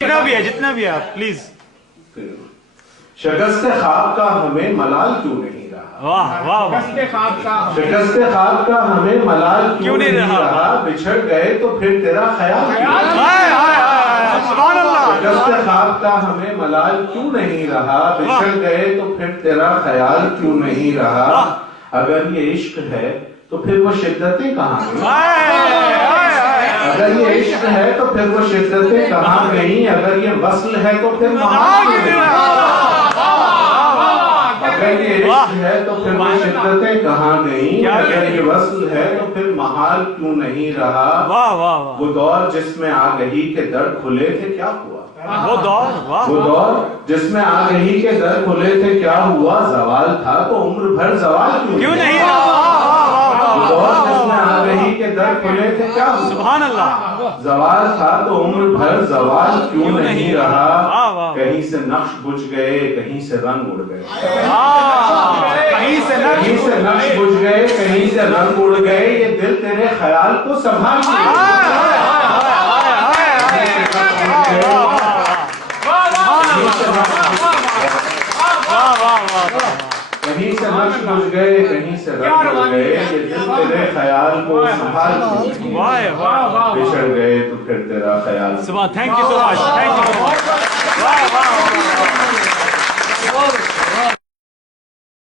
جتنا بھی ہے آپ پلیز. شکست خواب کا ہمیں ملال کیوں نہیں رہا. واہ واہ واہ. شکست خواب کا ہمیں ملال کیوں نہیں رہا. بچھڑ گئے تو پھر تیرا خیال. سبحان اللہ. شکست خواب کا ہمیں ملال کیوں نہیں رہا. بچھڑ گئے تو پھر تیرا خیال کیوں نہیں رہا. اگر یہ عشق ہے تو پھر وہ شدتیں کہاں گئیں. اگر یہ عشق ہے تو پھر وہ شدتیں کہاں گئیں. اگر یہ وصل ہے تو پھر اگر یہ عشق ہے تو پھر وہ شدتیں کہاں گئیں. اگر یہ وصل ہے تو پھر محال کیوں نہیں رہا. وہ دور جس میں آگہی کے در کھلے تھے کیا ہوا. وہ دور جس میں آگہی کے در کھلے تھے کیا ہوا. زوال تھا تو عمر بھر زوال کیوں نہیں رہا. دور جس میں آگہی کے در کھلے تھے کیا ہوا. سبحان اللہ. زوال تھا تو عمر بھر زوال کیوں نہیں رہا. کہیں سے نقش بجھ گئے کہیں سے رنگ اڑ گئے. کہیں سے نقش بجھ گئے کہیں سے رنگ اڑ گئے. یہ دل تیرے خیال کو سنبھال کہیں سے نقش بجھ گئے کہیں سے رنگ اڑ گئے. یہ دل تیرے خیال کو سنبھال بچھڑ گئے تو پھر تیرا خیال. Thank you so much.